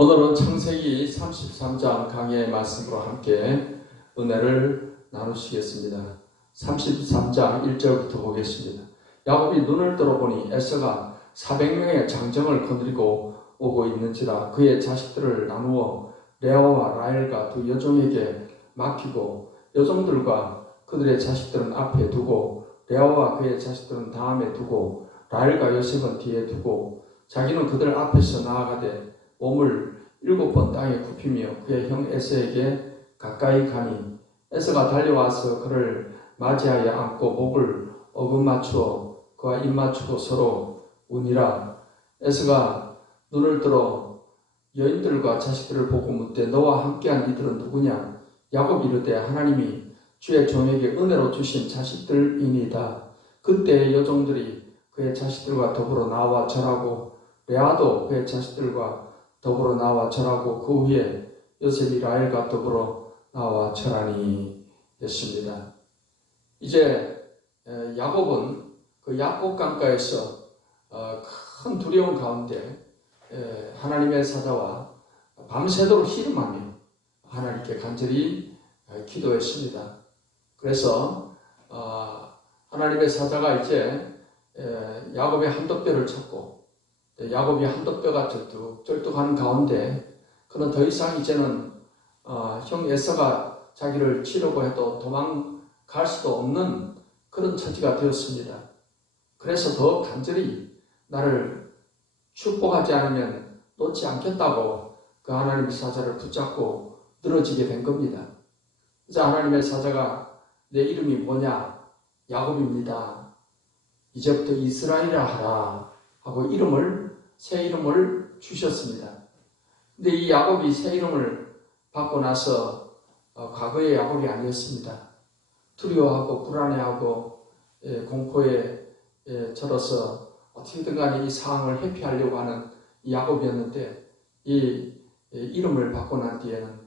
오늘은 창세기 33장 강의의 말씀으로 함께 은혜를 나누시겠습니다. 33장 1절부터 보겠습니다. 야곱이 눈을 들어보니 에서가 400명의 장정을 거느리고 오고 있는지라 그의 자식들을 나누어 레아와 라헬과 두 여종에게 맡기고 여종들과 그들의 자식들은 앞에 두고 레아와 그의 자식들은 다음에 두고 라헬과 요셉은 뒤에 두고 자기는 그들 앞에서 나아가되 몸을 7번 땅에 굽히며 그의 형 에서에게 가까이 가니 에서가 달려와서 그를 맞이하여 안고 목을 어긋맞추어 그와 입맞추고 서로 우니라. 에서가 눈을 들어 여인들과 자식들을 보고 묻되 너와 함께한 이들은 누구냐? 야곱이 이르되 하나님이 주의 종에게 은혜로 주신 자식들이니이다. 그때 여종들이 그의 자식들과 더불어 나와 절하고 레아도 그의 자식들과 더불어 나와 절하고 그 후에 요셉이 라헬과 더불어 나와 절하니 됐습니다. 이제 야곱은 그 야곱 강가에서 큰 두려움 가운데 하나님의 사자와 밤새도록 씨름하며 하나님께 간절히 기도했습니다. 그래서 하나님의 사자가 이제 야곱의 한독뼈를 찾고 야곱이 한독뼈가 절뚝하는 가운데 그는 더 이상 이제는 형 에서가 자기를 치려고 해도 도망갈 수도 없는 그런 처지가 되었습니다. 그래서 더 간절히 나를 축복하지 않으면 놓지 않겠다고 그 하나님의 사자를 붙잡고 늘어지게 된 겁니다. 그래서 하나님의 사자가 내 이름이 뭐냐? 야곱입니다. 이제부터 이스라엘이라 하라 하고 새 이름을 주셨습니다. 근데 이 야곱이 새 이름을 받고 나서 과거의 야곱이 아니었습니다. 두려워하고 불안해하고 공포에 절어서 어떻게든 간에 이 상황을 회피하려고 하는 이 야곱이었는데 이 이름을 받고 난 뒤에는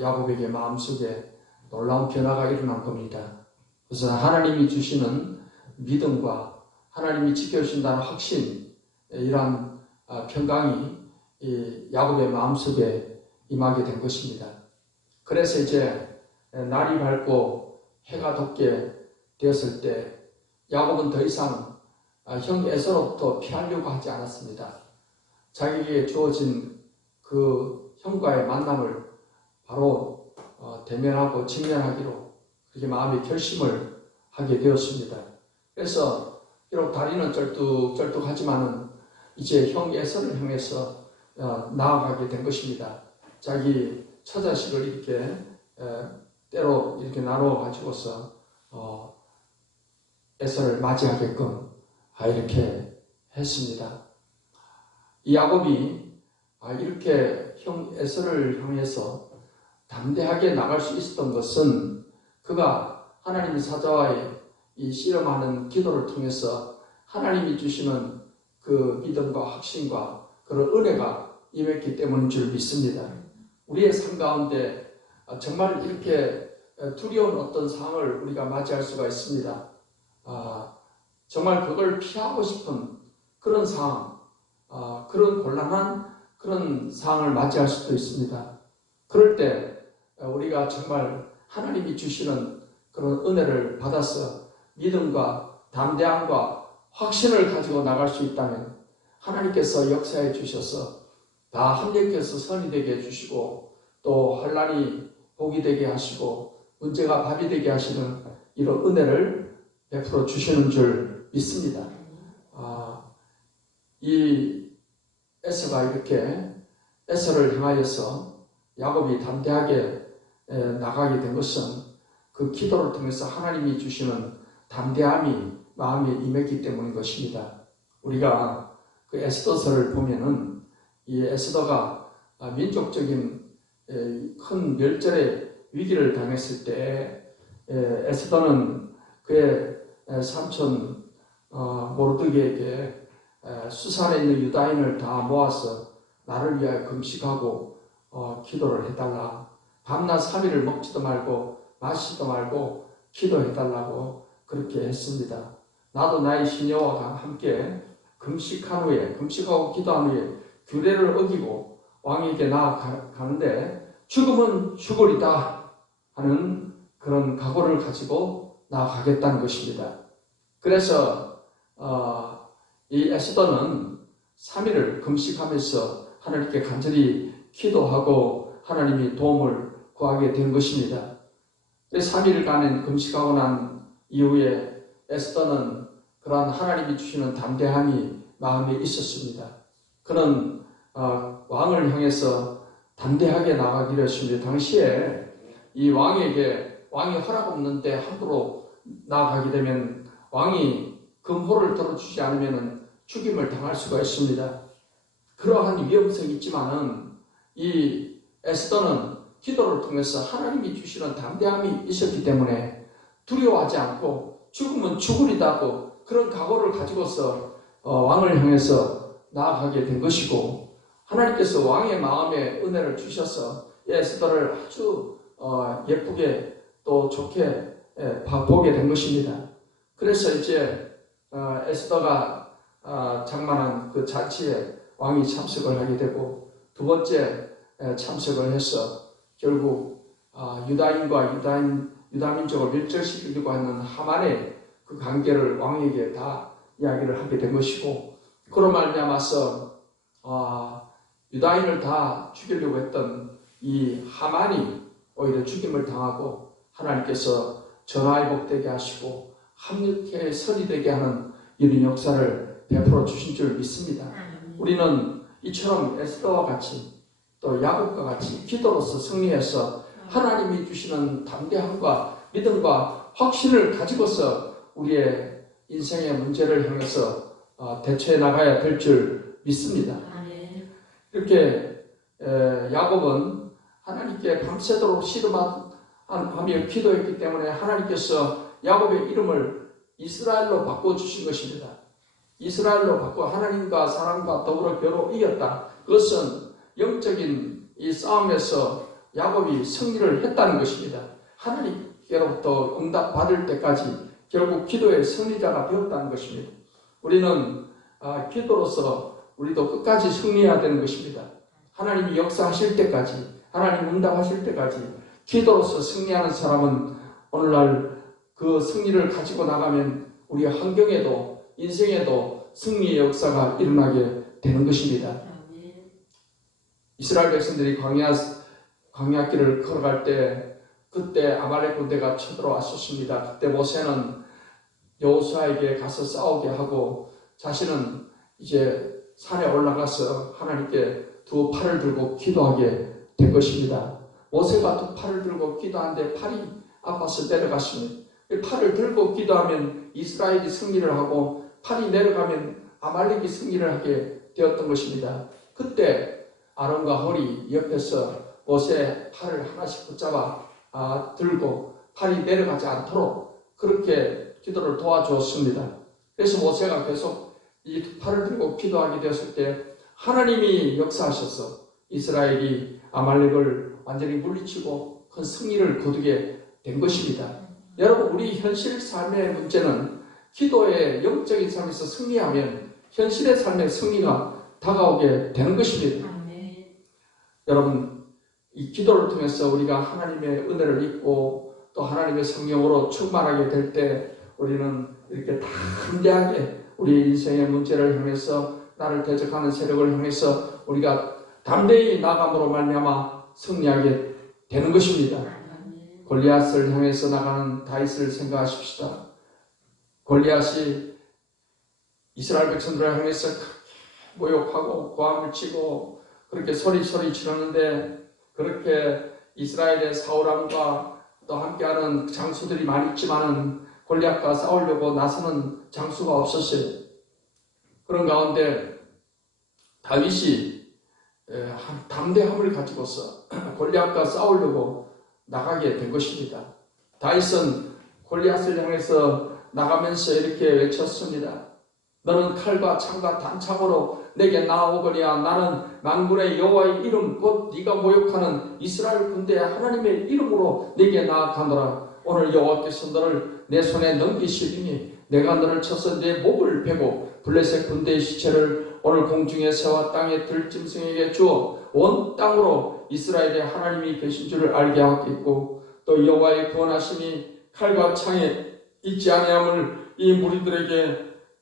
야곱에게 마음속에 놀라운 변화가 일어난 겁니다. 그래서 하나님이 주시는 믿음과 하나님이 지켜주신다는 확신, 이러한 평강이 야곱의 마음속에 임하게 된 것입니다. 그래서 이제 날이 밝고 해가 돋게 되었을 때 야곱은 더 이상 형 에서로부터 피하려고 하지 않았습니다. 자기에게 주어진 그 형과의 만남을 바로 대면하고 직면하기로 그렇게 마음의 결심을 하게 되었습니다. 그래서 비록 다리는 쩔뚝쩔뚝하지만은 이제 형 에서를 향해서 나아가게 된 것입니다. 자기 처자식을 이렇게 때로 이렇게 나누어 가지고서 에서를 맞이하게끔 이렇게 했습니다. 이 야곱이 이렇게 형 에서를 향해서 담대하게 나갈 수 있었던 것은 그가 하나님의 사자와의 이 씨름하는 기도를 통해서 하나님이 주시는 그 믿음과 확신과 그런 은혜가 임했기 때문인 줄 믿습니다. 우리의 삶 가운데 정말 이렇게 두려운 어떤 상황을 우리가 맞이할 수가 있습니다. 정말 그걸 피하고 싶은 그런 상황, 그런 곤란한 그런 상황을 맞이할 수도 있습니다. 그럴 때 우리가 정말 하나님이 주시는 그런 은혜를 받아서 믿음과 담대함과 확신을 가지고 나갈 수 있다면 하나님께서 역사해 주셔서 다 합력해서 선이 되게 해주시고 또 환난이 복이 되게 하시고 문제가 밥이 되게 하시는 이런 은혜를 베풀어 주시는 줄 믿습니다. 이 에서가 이렇게 에서를 향하여서 야곱이 담대하게 나가게 된 것은 그 기도를 통해서 하나님이 주시는 담대함이 마음에 임했기 때문인 것입니다. 우리가 그 에스더서를 보면은 이 에스더가 민족적인 큰 멸절의 위기를 당했을 때 에스더는 그의 삼촌 모르드게에게 수산에 있는 유다인을 다 모아서 나를 위하여 금식하고 기도를 해달라. 밤낮 3일을 먹지도 말고 마시지도 말고 기도해달라고 그렇게 했습니다. 나도 나의 시녀와 함께 금식하고 기도한 후에 규례를 어기고 왕에게 나아가는데 죽으면 죽으리다 하는 그런 각오를 가지고 나아가겠다는 것입니다. 그래서 이 에스더는 3일을 금식하면서 하나님께 간절히 기도하고 하나님이 도움을 구하게 된 것입니다. 3일간은 금식하고 난 이후에 에스더는 그러한 하나님이 주시는 담대함이 마음에 있었습니다. 그는 왕을 향해서 담대하게 나가기로 했습니다. 당시에 이 왕에게 왕이 허락 없는데 함부로 나아가게 되면 왕이 금호를 들어주지 않으면 죽임을 당할 수가 있습니다. 그러한 위험성이 있지만은 이 에스더는 기도를 통해서 하나님이 주시는 담대함이 있었기 때문에 두려워하지 않고 죽으면 죽으리다고 그런 각오를 가지고서 왕을 향해서 나아가게 된 것이고, 하나님께서 왕의 마음에 은혜를 주셔서 에스더를 아주 예쁘게 또 좋게 보게 된 것입니다. 그래서 이제 에스더가 장만한 그 잔치에 왕이 참석을 하게 되고, 두 번째 참석을 해서 결국 유다인과 유다민족을 멸절시키려고 하는 하만의 그 관계를 왕에게 다 이야기를 하게 된 것이고, 그로 말미암아서 유다인을 다 죽이려고 했던 이 하만이 오히려 죽임을 당하고 하나님께서 전화위복되게 하시고 합력해 선이 되게 하는 이런 역사를 베풀어 주신 줄 믿습니다. 우리는 이처럼 에스더와 같이 또 야곱과 같이 기도로서 승리해서 하나님이 주시는 담대함과 믿음과 확신을 가지고서 우리의 인생의 문제를 향해서 대처해 나가야 될 줄 믿습니다. 이렇게 야곱은 하나님께 밤새도록 씨름하며 기도했기 때문에 하나님께서 야곱의 이름을 이스라엘로 바꿔주신 것입니다. 이스라엘로 바꿔 하나님과 사람과 더불어 겨루 이겼다. 그것은 영적인 이 싸움에서 야곱이 승리를 했다는 것입니다. 하나님께로부터 응답받을 때까지 결국 기도의 승리자가 되었다는 것입니다. 우리는 기도로서 우리도 끝까지 승리해야 되는 것입니다. 하나님이 역사하실 때까지, 하나님 응답하실 때까지 기도로서 승리하는 사람은 오늘날 그 승리를 가지고 나가면 우리 환경에도 인생에도 승리의 역사가 일어나게 되는 것입니다. 이스라엘 백성들이 광야길을 걸어갈 때 그때 아말렉 군대가 쳐들어왔었습니다. 그때 모세는 여호수아에게 가서 싸우게 하고 자신은 이제 산에 올라가서 하나님께 두 팔을 들고 기도하게 된 것입니다. 모세가 두 팔을 들고 기도하는데 팔이 아파서 내려갔습니다. 팔을 들고 기도하면 이스라엘이 승리를 하고 팔이 내려가면 아말렉이 승리를 하게 되었던 것입니다. 그때 아론과 홀이 옆에서 모세 팔을 하나씩 붙잡아 들고 팔이 내려가지 않도록 그렇게 기도를 도와주었습니다. 그래서 모세가 계속 이 두 팔을 들고 기도하게 되었을 때 하나님이 역사하셔서 이스라엘이 아말렉을 완전히 물리치고 큰 승리를 거두게 된 것입니다. 여러분, 우리 현실 삶의 문제는 기도의 영적인 삶에서 승리하면 현실의 삶의 승리가 다가오게 되는 것입니다. 여러분, 이 기도를 통해서 우리가 하나님의 은혜를 입고 또 하나님의 성령으로 충만하게 될 때 우리는 이렇게 담대하게 우리 인생의 문제를 향해서 나를 대적하는 세력을 향해서 우리가 담대히 나감으로 말미암아 승리하게 되는 것입니다. 골리앗을 향해서 나가는 다윗을 생각하십시다. 골리앗이 이스라엘 백성들을 향해서 모욕하고 고함을 치고 그렇게 소리 지르는데, 그렇게 이스라엘의 사울왕과 또 함께하는 장수들이 많이 있지만은 골리앗과 싸우려고 나서는 장수가 없었어요. 그런 가운데 다윗이 담대함을 가지고서 골리앗과 싸우려고 나가게 된 것입니다. 다윗은 골리앗을 향해서 나가면서 이렇게 외쳤습니다. 너는 칼과 창과 단창으로 내게 나아오거니와 나는 만군의 여호와의 이름 곧 네가 모욕하는 이스라엘 군대의 하나님의 이름으로 네게 나아가노라. 오늘 여호와께서 너를 내 손에 넘기시리니 내가 너를 쳐서 내 목을 베고 블레셋 군대의 시체를 오늘 공중의 새와 땅의 들짐승에게 주어 온 땅으로 이스라엘의 하나님이 계신 줄을 알게 하겠고 또 여호와의 구원하심이 칼과 창에 있지 아니함을 이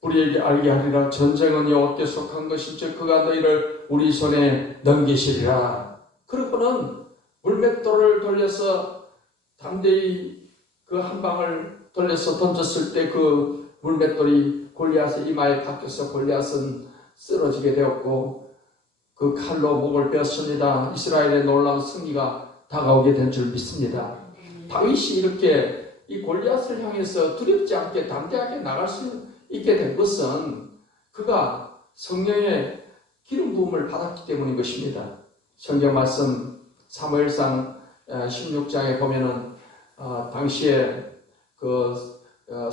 우리에게 알게 하리라. 전쟁은 여호와께 속한 것인즉 그가 너희를 우리 손에 넘기시리라. 그러고는 물맷돌을 돌려서 담대히 그 한 방을 돌려서 던졌을 때 그 물맷돌이 골리앗의 이마에 박혀서 골리앗은 쓰러지게 되었고 그 칼로 목을 베었습니다. 이스라엘의 놀라운 승리가 다가오게 된 줄 믿습니다. 다윗이 이렇게 이 골리앗을 향해서 두렵지 않게 담대하게 나갈 수 있게 된 것은 그가 성령의 기름 부음을 받았기 때문인 것입니다. 성경 말씀 사무엘상 16장에 보면은 당시에 그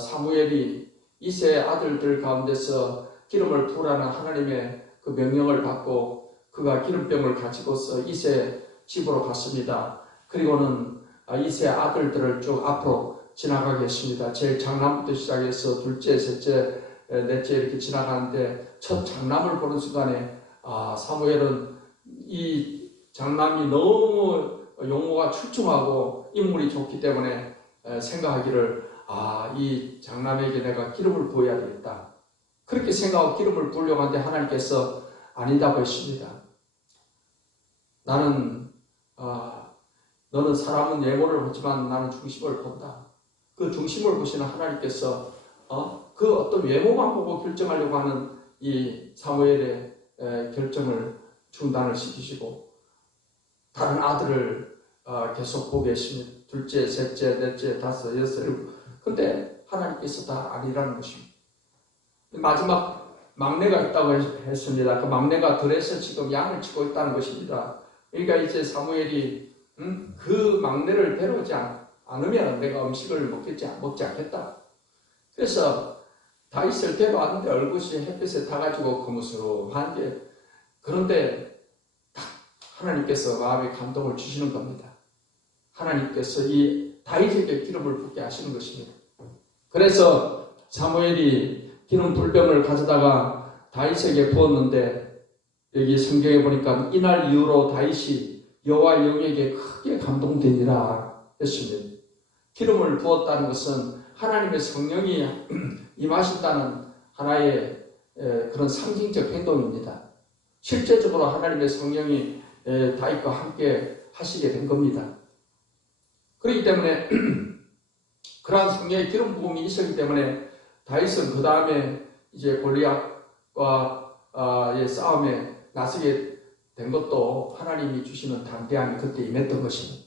사무엘이 이새의 아들들 가운데서 기름을 부으라는 하나님의 그 명령을 받고 그가 기름병을 가지고서 이새 집으로 갔습니다. 그리고는 이새의 아들들을 쭉 앞으로 지나가게 했습니다. 제일 장남부터 시작해서 둘째, 셋째, 넷째 이렇게 지나가는데 첫 장남을 보는 순간에 사무엘은 이 장남이 너무 용모가 출중하고 인물이 좋기 때문에 생각하기를 이 장남에게 내가 기름을 부어야 되겠다. 그렇게 생각하고 기름을 부으려고 하는데 하나님께서 아니다고 했습니다. 너는 사람은 예모를 보지만 나는 중심을 본다. 그 중심을 보시는 하나님께서 그 어떤 외모만 보고 결정하려고 하는 이 사무엘의 결정을 중단을 시키시고 다른 아들을 계속 보게 했습니다. 둘째, 셋째, 넷째, 다섯, 여섯, 일곱. 근데 하나님께서 다 아니라는 것입니다. 마지막 막내가 있다고 했습니다. 그 막내가 들에서 지금 양을 치고 있다는 것입니다. 그러니까 이제 사무엘이 그 막내를 데려오지 않으면 내가 음식을 먹지 않겠다. 그래서 다윗을 데려왔는데 얼굴이 햇빛에 타가지고 거무스름한데 그런데 딱 하나님께서 마음에 감동을 주시는 겁니다. 하나님께서 이 다윗에게 기름을 붓게 하시는 것입니다. 그래서 사무엘이 기름 불병을 가져다가 다윗에게 부었는데 여기 성경에 보니까 이날 이후로 다윗이 여호와 영에게 크게 감동되니라 했습니다. 기름을 부었다는 것은 하나님의 성령이 임하신다는 하나의 그런 상징적 행동입니다. 실제적으로 하나님의 성령이 다윗과 함께 하시게 된 겁니다. 그렇기 때문에 그러한 성령의 기름 부음이 있었기 때문에 다윗은 그 다음에 이제 골리앗과 싸움에 나서게 된 것도 하나님이 주시는 담대함이 그때 임했던 것입니다.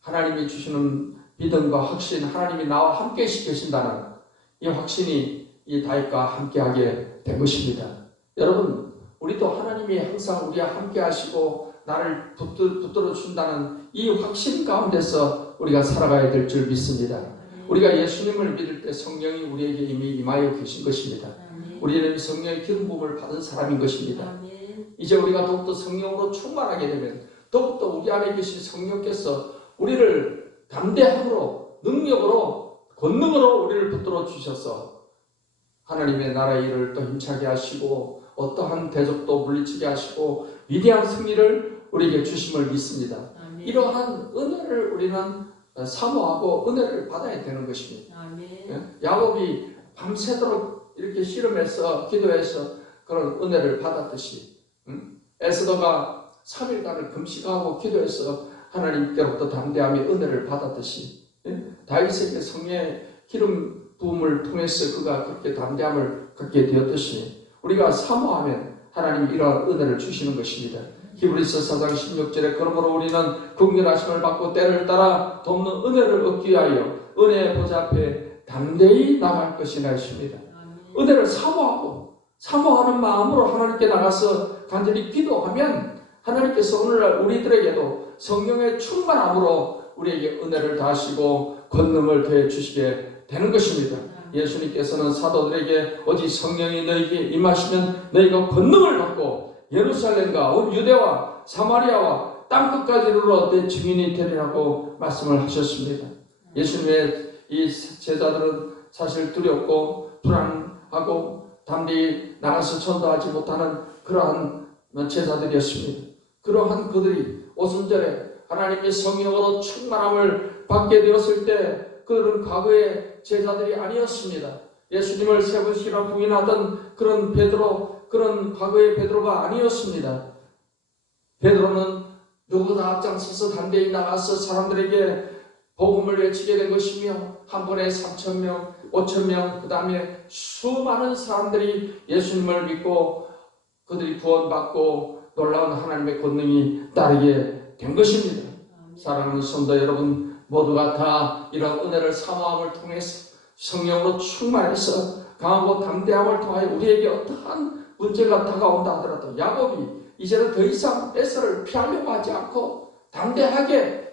하나님이 주시는 믿음과 확신, 하나님이 나와 함께 계신다는 이 확신이 이 다윗과 함께하게 된 것입니다. 여러분, 우리도 하나님이 항상 우리와 함께 하시고 나를 붙들어 준다는 이 확신 가운데서 우리가 살아가야 될 줄 믿습니다. 우리가 예수님을 믿을 때 성령이 우리에게 이미 임하여 계신 것입니다. 우리는 성령의 기름 부음을 받은 사람인 것입니다. 이제 우리가 더욱더 성령으로 충만하게 되면 더욱더 우리 안에 계신 성령께서 우리를 담대함으로 능력으로 권능으로 우리를 붙들어 주셔서 하나님의 나라의 일을 또 힘차게 하시고 어떠한 대적도 물리치게 하시고 위대한 승리를 우리에게 주심을 믿습니다. 이러한 은혜를 우리는 사모하고 은혜를 받아야 되는 것입니다. 야곱이 밤새도록 이렇게 씨름해서 기도해서 그런 은혜를 받았듯이 에스더가 3일간을 금식하고 기도해서 하나님께로부터 담대함의 은혜를 받았듯이 다윗에게 성령의 기름 부음을 통해서 그가 그렇게 담대함을 갖게 되었듯이 우리가 사모하면 하나님이 이러한 은혜를 주시는 것입니다. 히브리서 4장 16절에 그러므로 우리는 긍휼하심을 받고 때를 따라 돕는 은혜를 얻기 위하여 은혜의 보좌 앞에 담대히 나갈 것이라 했습니다. 은혜를 사모하는 마음으로 하나님께 나가서 간절히 기도하면 하나님께서 오늘날 우리들에게도 성령의 충만함으로 우리에게 은혜를 다하시고 권능을 더해 주시게 되는 것입니다. 예수님께서는 사도들에게 오직 성령이 너희에게 임하시면 너희가 권능을 받고 예루살렘과 온 유대와 사마리아와 땅끝까지 이르러 내 증인이 되리라고 말씀을 하셨습니다. 예수님의 이 제자들은 사실 두렵고 불안하고 담대히 나가서 전도하지 못하는 그러한 제자들이었습니다. 그러한 그들이 오순절에 하나님의 성령으로 충만함을 받게 되었을 때 그들은 과거의 제자들이 아니었습니다. 예수님을 세 번씩이나 부인하던 그런 베드로, 그런 과거의 베드로가 아니었습니다. 베드로는 누구보다 앞장서서 담대히 나가서 사람들에게 복음을 외치게 된 것이며 한 번에 3,000명, 5,000명, 그 다음에 수많은 사람들이 예수님을 믿고 그들이 구원받고 놀라운 하나님의 권능이 따르게 된 것입니다. 사랑하는 성도 여러분, 모두가 다 이런 은혜를 사모함을 통해서 성령으로 충만해서 강하고 담대함을 통하여 우리에게 어떠한 문제가 다가온다 하더라도 야곱이 이제는 더 이상 에서를 피하려고 하지 않고 담대하게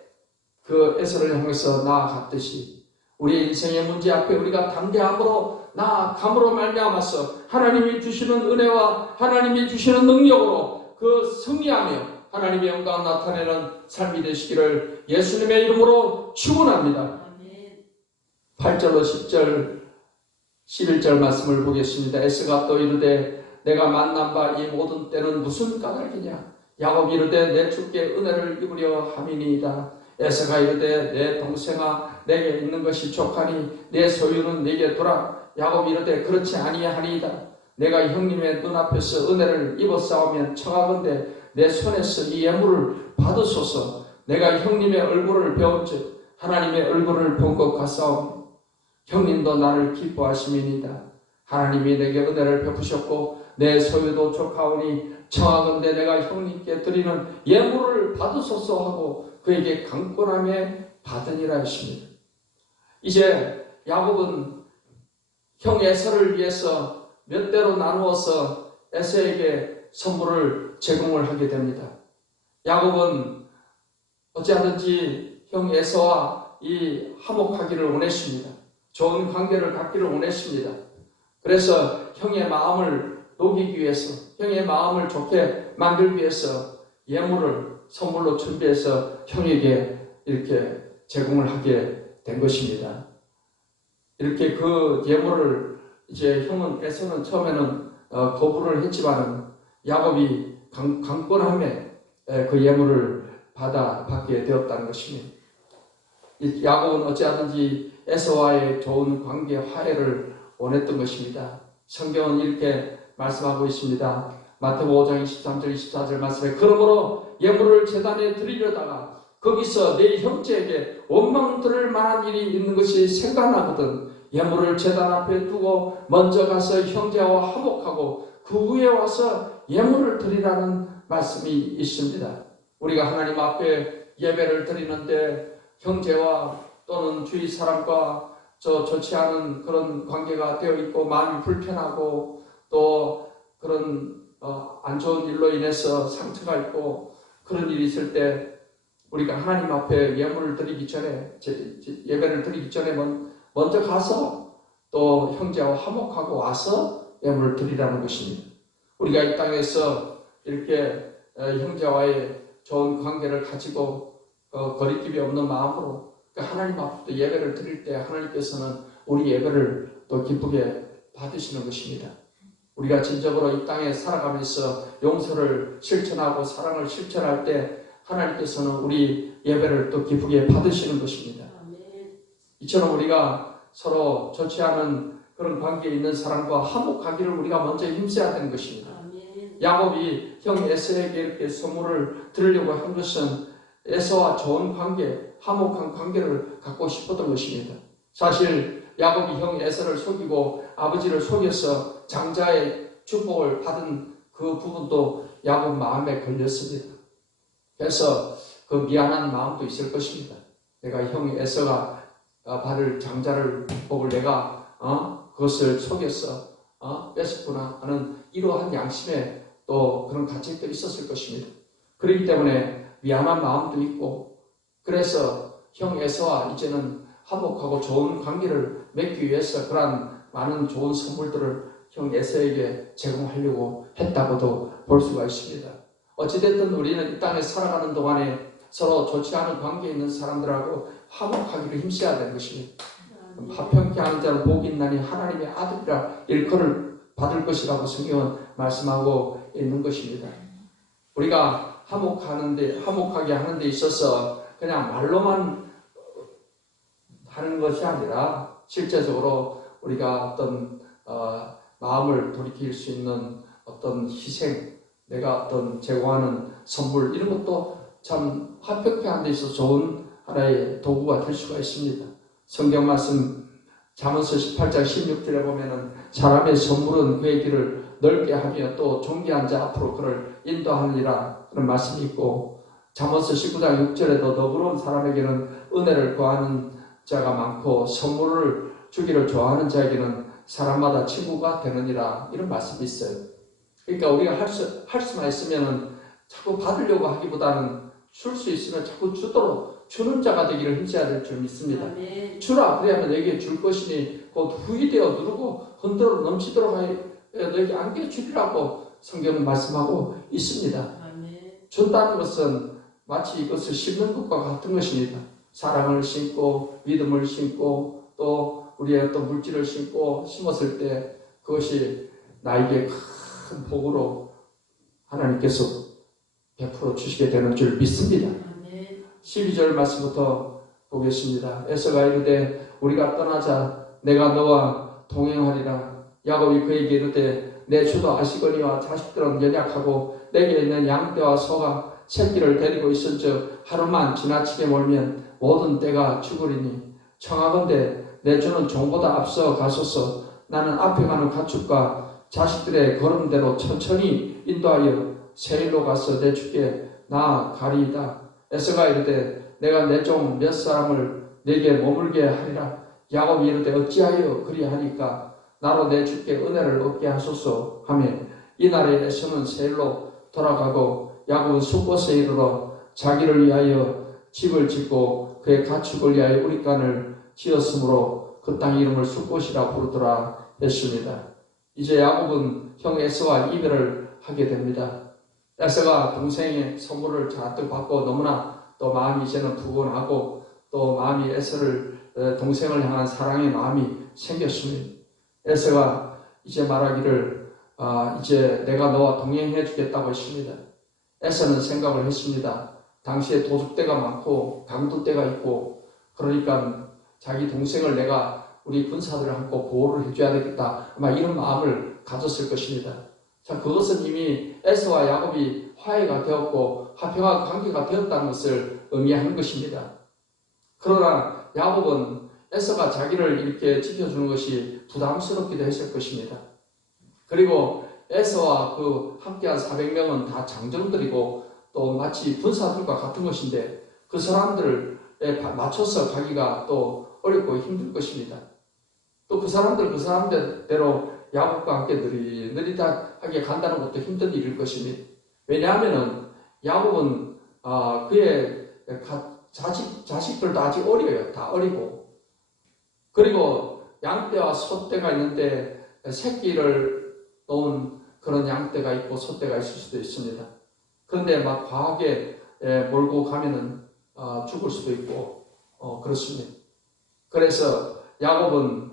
그 에서를 향해서 나아갔듯이 우리 인생의 문제 앞에 우리가 담대함으로 나아감으로 말미암아서 하나님이 주시는 은혜와 하나님이 주시는 능력으로 그 승리하며 하나님의 영광 나타내는 삶이 되시기를 예수님의 이름으로 축원합니다. 8절로 10절 11절 말씀을 보겠습니다. 에서가 또 이르되 내가 만난 바 이 모든 때는 무슨 까닭이냐. 야곱이 이르되 내 주께 은혜를 입으려 함이니이다. 에서가 이르되 내 동생아 내게 있는 것이 족하니 내 소유는 내게 두라. 야곱이 이르되 그렇지 아니하니이다. 내가 형님의 눈앞에서 은혜를 입었사오면 청하건대 내 손에서 이 예물을 받으소서. 내가 형님의 얼굴을 배운즉 하나님의 얼굴을 본 것 같사오니 형님도 나를 기뻐하심이니이다. 하나님이 내게 은혜를 베푸셨고 내 소유도 족하오니 청하건대 내가 형님께 드리는 예물을 받으소서 하고 그에게 강권함에 받으니라 했습니다. 이제 야곱은 형 에서를 위해서 몇 대로 나누어서 에서에게 선물을 제공을 하게 됩니다. 야곱은 어찌하든지 형 에서와 이 화목하기를 원했습니다. 좋은 관계를 갖기를 원했습니다. 그래서 형의 마음을 녹이기 위해서, 형의 마음을 좋게 만들기 위해서 예물을 선물로 준비해서 형에게 이렇게 제공을 하게 된 것입니다. 이렇게 그 예물을 이제 형은 에서는 처음에는 거부를 했지만은 야곱이 강권함에 그 예물을 받게 되었다는 것입니다. 야곱은 어찌하든지 에서와의 좋은 관계 화해를 원했던 것입니다. 성경은 이렇게 말씀하고 있습니다. 마태복음 5장 23절 24절 말씀에 그러므로 예물을 제단에 드리려다가 거기서 내 형제에게 원망 들을 만한 일이 있는 것이 생각나거든 예물을 제단 앞에 두고 먼저 가서 형제와 화목하고 그 후에 와서 예물을 드리라는 말씀이 있습니다. 우리가 하나님 앞에 예배를 드리는데 형제와 또는 주위 사람과 좋지 않은 그런 관계가 되어 있고 마음이 불편하고 또 그런 안 좋은 일로 인해서 상처가 있고 그런 일이 있을 때 우리가 하나님 앞에 예물을 드리기 전에 예배를 드리기 전에 먼저 가서 또 형제와 화목하고 와서 예물을 드리라는 것입니다. 우리가 이 땅에서 이렇게 형제와의 좋은 관계를 가지고 거리낌이 없는 마음으로 하나님 앞에 예배를 드릴 때 하나님께서는 우리 예배를 또 기쁘게 받으시는 것입니다. 우리가 진정으로 이 땅에 살아가면서 용서를 실천하고 사랑을 실천할 때 하나님께서는 우리 예배를 또 기쁘게 받으시는 것입니다. 이처럼 우리가 서로 좋지 않은 그런 관계에 있는 사람과 화목하기를 우리가 먼저 힘써야 되는 것입니다. 야곱이 형 에서에게 이렇게 선물을 드리려고 한 것은 에서와 좋은 관계, 화목한 관계를 갖고 싶었던 것입니다. 사실 야곱이 형 에서를 속이고 아버지를 속여서 장자의 축복을 받은 그 부분도 야곱 마음에 걸렸습니다. 그래서 그 미안한 마음도 있을 것입니다. 내가 형 에서가 받을 장자를 복을 내가 그것을 속여서 뺐었구나 하는 이러한 양심에 또 그런 가책도 있었을 것입니다. 그렇기 때문에 미안한 마음도 있고 그래서 형 에서와 이제는 화목하고 좋은 관계를 맺기 위해서 그러한 많은 좋은 선물들을 형 에서에게 제공하려고 했다고도 볼 수가 있습니다. 어찌됐든 우리는 이 땅에 살아가는 동안에 서로 좋지 않은 관계에 있는 사람들하고 화목하기를 힘써야 되는 것입니다. 화평케 하는 자는 복이 있나니 하나님의 아들이라 일컬을 받을 것이라고 성경은 말씀하고 있는 것입니다. 우리가 화목하게 하는 데 있어서 그냥 말로만 하는 것이 아니라 실제적으로 우리가 어떤 마음을 돌이킬 수 있는 어떤 희생, 내가 어떤 제공하는 선물 이런 것도 참 화평케 하는 데 있어서 좋은 하나의 도구가 될 수가 있습니다. 성경 말씀 잠언서 18장 16절에 보면은 사람의 선물은 그의 길을 넓게 하며 또 존귀한 자 앞으로 그를 인도하느니라 그런 말씀이 있고, 잠언서 19장 6절에도 너그러운 사람에게는 은혜를 구하는 자가 많고 선물을 주기를 좋아하는 자에게는 사람마다 친구가 되느니라 이런 말씀이 있어요. 그러니까 우리가 할 수만 있으면은 자꾸 받으려고 하기보다는 줄 수 있으면 자꾸 주는 자가 되기를 힘써야 될 줄 믿습니다. 아멘. 주라 그래야만 너에게 줄 것이니 곧 후이되어 누르고 흔들어 넘치도록 하여 너에게 안겨 주리라고 성경은 말씀하고 있습니다. 아멘. 준다는 것은 마치 이것을 심는 것과 같은 것입니다. 사랑을 심고 믿음을 심고 또 우리의 어떤 물질을 심었을 때 그것이 나에게 큰 복으로 하나님께서 베풀어 주시게 되는 줄 믿습니다. 12절 말씀부터 보겠습니다. 에서가 이르되 우리가 떠나자 내가 너와 동행하리라. 야곱이 그에게 이르되 내 주도 아시거니와 자식들은 연약하고 내게 있는 양떼와 소가 새끼를 데리고 있은즉 하루만 지나치게 몰면 모든 떼가 죽으리니 청하건대 내 주는 종보다 앞서 가소서. 나는 앞에 가는 가축과 자식들의 걸음대로 천천히 인도하여 세일로 가서 내 주께 나아가리이다. 에서가 이르되 내가 내 종 몇 사람을 내게 머물게 하리라. 야곱이 이르되 어찌하여 그리하니까 나로 내 주께 은혜를 얻게 하소서 하며 이날에 에서는 세일로 돌아가고 야곱은 숫곳에 이르러 자기를 위하여 집을 짓고 그의 가축을 위하여 우리간을 지었으므로 그 땅 이름을 숫곳이라 부르더라 했습니다. 이제 야곱은 형 에서와 이별을 하게 됩니다. 에서가 동생의 선물을 잔뜩 받고 너무나 또 마음이 이제는 부근하고 또 마음이 동생을 향한 사랑의 마음이 생겼습니다. 에서가 이제 말하기를 이제 내가 너와 동행해 주겠다고 했습니다. 에서는 생각을 했습니다. 당시에 도둑대가 많고 강도대가 있고 그러니까 자기 동생을 내가 우리 군사들을 한껏 보호를 해줘야 되겠다 아마 이런 마음을 가졌을 것입니다. 자, 그것은 이미 에서와 야곱이 화해가 되었고 화평한 관계가 되었다는 것을 의미하는 것입니다. 그러나 야곱은 에서가 자기를 이렇게 지켜주는 것이 부담스럽기도 했을 것입니다. 그리고 에서와 그 함께한 400명은 다 장정들이고 또 마치 군사들과 같은 것인데 그 사람들에 맞춰서 가기가 또 어렵고 힘들 것입니다. 또 그 사람대로 야곱과 함께 느릿느릿하게 간다는 것도 힘든 일일 것입니다. 왜냐하면은 야곱은 그의 자식들도 아직 어려요. 다 어리고. 그리고 양떼와 소떼가 있는데 새끼를 놓은 그런 양떼가 있고 소떼가 있을 수도 있습니다. 그런데 막 과하게 몰고 가면은 죽을 수도 있고 그렇습니다. 그래서 야곱은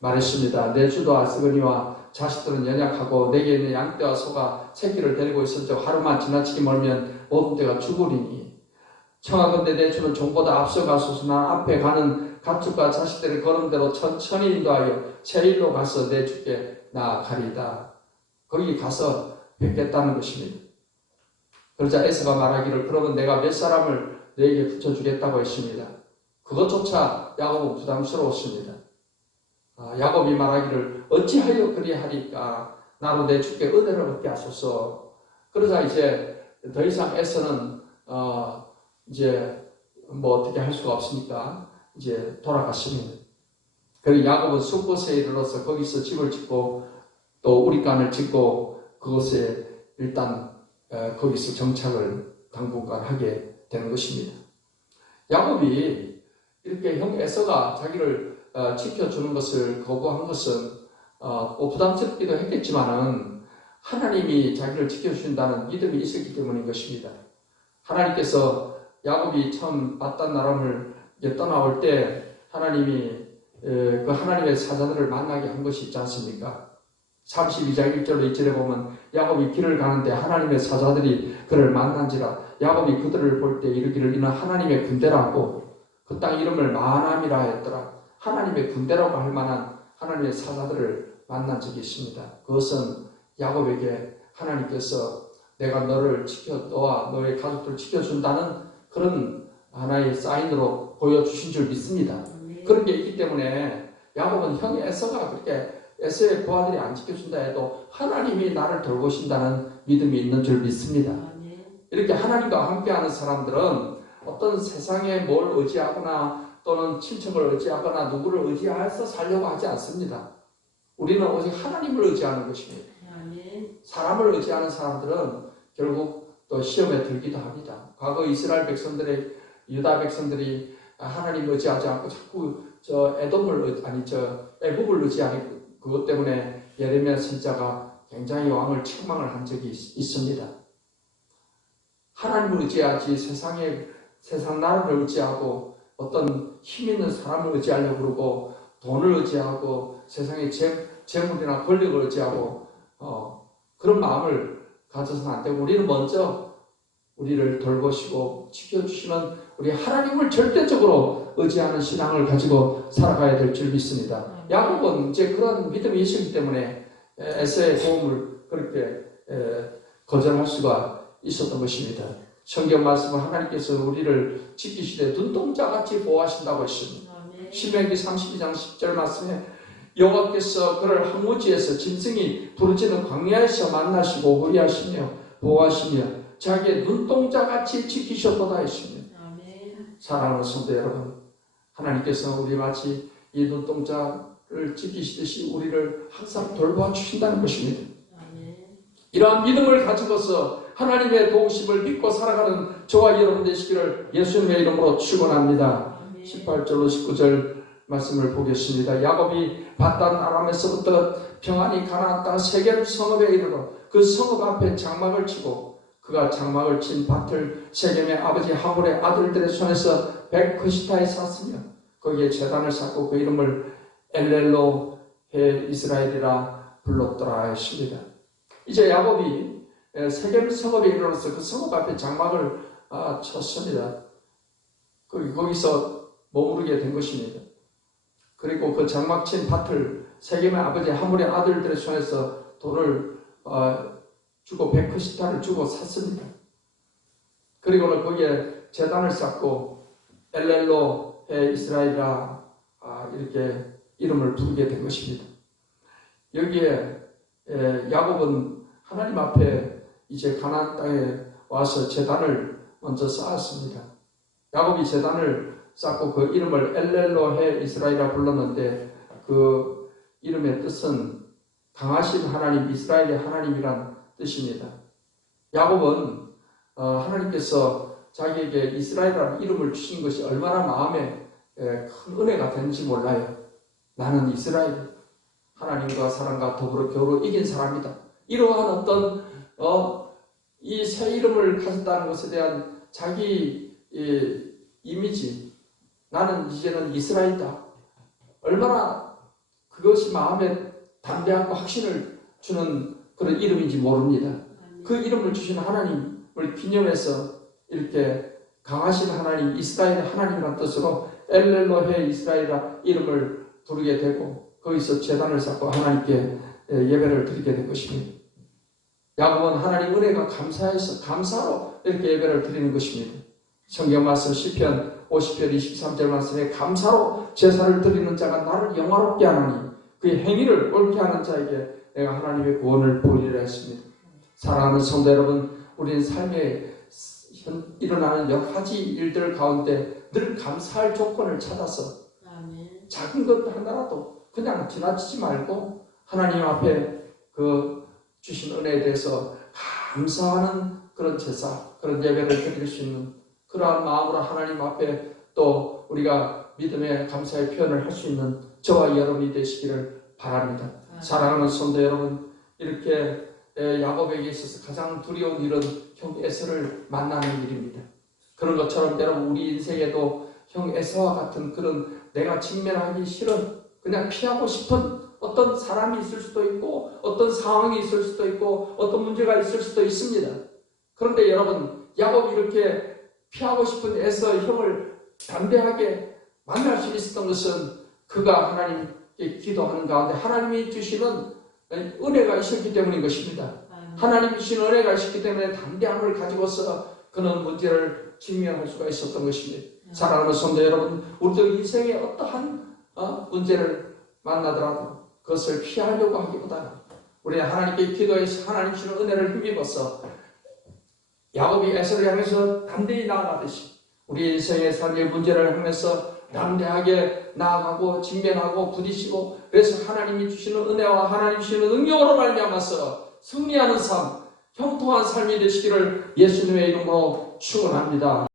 말했습니다. 내 주도 아스거니와 자식들은 연약하고 내게 있는 양떼와 소가 새끼를 데리고 있은즉 하루만 지나치게 멀면 모든 떼가 죽으리니 청하건대 내 주는 종보다 앞서가소서. 난 앞에 가는 가축과 자식들의 걸음대로 천천히 인도하여 세일로 가서 내 주께 나아가리이다. 거기 가서 뵙겠다는 것입니다. 그러자 에서가 말하기를 그러면 내가 몇 사람을 너에게 붙여주겠다고 했습니다. 그것조차 야곱은 부담스러웠습니다. 야곱이 말하기를 어찌하여 그리하리까 나로 내 주께 은혜를 얻게 하소서. 그러자 이제 더 이상 에서는 이제 뭐 어떻게 할 수가 없으니까 이제 돌아갔습니다. 그리고 야곱은 숫곳에 이르러서 거기서 집을 짓고 또 우리간을 짓고 그곳에 일단 거기서 정착을 당분간 하게 되는 것입니다. 야곱이 이렇게 형 에서가 자기를 지켜주는 것을 거부한 것은 부담스럽기도 했겠지만은 하나님이 자기를 지켜주신다는 믿음이 있었기 때문인 것입니다. 하나님께서 야곱이 처음 바단 아람을 떠나올 때 하나님이 그 하나님의 사자들을 만나게 한 것이 있지 않습니까? 32장 1절로 2절에 보면 야곱이 길을 가는데 하나님의 사자들이 그를 만난지라. 야곱이 그들을 볼 때 이르기를 이는 하나님의 군대라고 그 땅 이름을 마하남이라 했더라. 하나님의 군대라고 할 만한 하나님의 사자들을 만난 적이 있습니다. 그것은 야곱에게 하나님께서 내가 너와 너의 가족들을 지켜준다는 그런 하나의 사인으로 보여주신 줄 믿습니다. 그런 게 있기 때문에 야곱은 형 에서가 그렇게 에서의 부하들이 안 지켜준다 해도 하나님이 나를 돌보신다는 믿음이 있는 줄 믿습니다. 이렇게 하나님과 함께하는 사람들은 어떤 세상에 뭘 의지하거나 또는 친척을 의지하거나 누구를 의지해서 살려고 하지 않습니다. 우리는 오직 하나님을 의지하는 것입니다. 사람을 의지하는 사람들은 결국 또 시험에 들기도 합니다. 과거 이스라엘 백성들의 유다 백성들이 하나님 의지하지 않고 자꾸 애굽을 의지하는 그것 때문에 예레미야 선지자가 굉장히 왕을 책망을 한 적이 있습니다. 하나님을 의지하지 세상 나라를 의지하고 어떤 힘 있는 사람을 의지하려고 그러고 돈을 의지하고 세상의 재물이나 권력을 의지하고 그런 마음을 가져서는 안 되고 우리는 먼저 우리를 돌보시고 지켜주시는 우리 하나님을 절대적으로 의지하는 신앙을 가지고 살아가야 될 줄 믿습니다. 야곱은 이제 그런 믿음이 있었기 때문에 에서의 도움을 그렇게 거절할 수가 있었던 것입니다. 성경 말씀은 하나님께서 우리를 지키시되 눈동자같이 보호하신다고 했습니다. 신명기 32장 10절 말씀에 여호와께서 그를 항우지에서 짐승이 부르짖는 광야에서 만나시고 호위하시며 보호하시며 자기의 눈동자같이 지키셨도다 했습니다. 사랑하는 성도 여러분, 하나님께서 우리 마치 이 눈동자를 지키시듯이 우리를 항상 돌봐 주신다는 것입니다. 이러한 믿음을 가지고서 하나님의 도우심을 믿고 살아가는 저와 여러분 되시기를 예수님의 이름으로 축원합니다. 18절로 19절 말씀을 보겠습니다. 야곱이 밧단 아람에서부터 평안히 가나안 땅 세겜 성읍에 이르러 그 성읍 앞에 장막을 치고 그가 장막을 친 밭을 세겜의 아버지 하몰의 아들들의 손에서 벳크시타에 샀으며 거기에 제단을 쌓고 그 이름을 엘렐로 해 이스라엘이라 불렀더라 했습니다. 이제 야곱이 세겜 성읍에 이르러서 그 성읍 앞에 장막을 쳤습니다. 거기서 머무르게 된 것입니다. 그리고 그 장막 친 밭을 세겜의 아버지 하몰의 아들들의 손에서 돈을 주고 벳크시타를 주고 샀습니다. 그리고는 거기에 제단을 쌓고 엘렐로 해 이스라엘이라 이렇게 이름을 부르게 된 것입니다. 여기에 야곱은 하나님 앞에 이제 가나안 땅에 와서 제단을 먼저 쌓았습니다. 야곱이 제단을 쌓고 그 이름을 엘렐로 해 이스라엘이라 불렀는데 그 이름의 뜻은 강하신 하나님, 이스라엘의 하나님이란 뜻입니다. 야곱은 하나님께서 자기에게 이스라엘이라는 이름을 주신 것이 얼마나 마음에 큰 은혜가 되는지 몰라요. 나는 이스라엘, 하나님과 사람과 더불어 겨루 이긴 사람이다. 이러한 어떤 이 새 이름을 가졌다는 것에 대한 자기 이미지, 나는 이제는 이스라엘이다. 얼마나 그것이 마음에 담대하고 확신을 주는 그런 이름인지 모릅니다. 그 이름을 주신 하나님을 기념해서 이렇게 강하신 하나님, 이스라엘의 하나님이라는 뜻으로 엘렐로헤 이스라엘이라 이름을 부르게 되고 거기서 제단을 쌓고 하나님께 예배를 드리게 된 것입니다. 야곱은 하나님 은혜가 감사해서 감사로 이렇게 예배를 드리는 것입니다. 성경 말씀 시편 50편 23절 말씀에 감사로 제사를 드리는 자가 나를 영화롭게 하나니 그의 행위를 옳게 하는 자에게 내가 하나님의 구원을 보이리라 했습니다. 사랑하는 성도 여러분, 우리는 삶에 일어나는 여러 가지 일들 가운데 늘 감사할 조건을 찾아서 작은 것 하나라도 그냥 지나치지 말고 하나님 앞에 그 주신 은혜에 대해서 감사하는 그런 제사, 그런 예배를 드릴 수 있는 그러한 마음으로 하나님 앞에 또 우리가 믿음의 감사의 표현을 할 수 있는 저와 여러분이 되시기를 바랍니다. 사랑하는 성도 여러분, 이렇게 야곱에게 있어서 가장 두려운 일은 형 에서를 만나는 일입니다. 그런 것처럼 여러분 우리 인생에도 형 에서와 같은 그런 내가 직면하기 싫은 그냥 피하고 싶은 어떤 사람이 있을 수도 있고 어떤 상황이 있을 수도 있고 어떤 문제가 있을 수도 있습니다. 그런데 여러분, 야곱이 이렇게 피하고 싶은 에서 형을 담대하게 만날 수 있었던 것은 그가 하나님께 기도하는 가운데 하나님이 주시는 은혜가 있었기 때문인 것입니다. 하나님이 주시는 은혜가 있었기 때문에 담대함을 가지고서 그는 문제를 직면할 수가 있었던 것입니다. 사랑하는 성도 여러분, 우리도 인생에 어떠한 문제를 만나더라도 그것을 피하려고 하기보다는 우리는 하나님께 기도해서 하나님 주시는 은혜를 힘입어서 야곱이 에서를 향해서 담대히 나아가듯이 우리 인생의 삶의 문제를 향해서 담대하게 나아가고 직면하고 부딪히고 그래서 하나님이 주시는 은혜와 하나님 주시는 능력으로 말미암아서 승리하는 삶, 형통한 삶이 되시기를 예수님의 이름으로 축원합니다.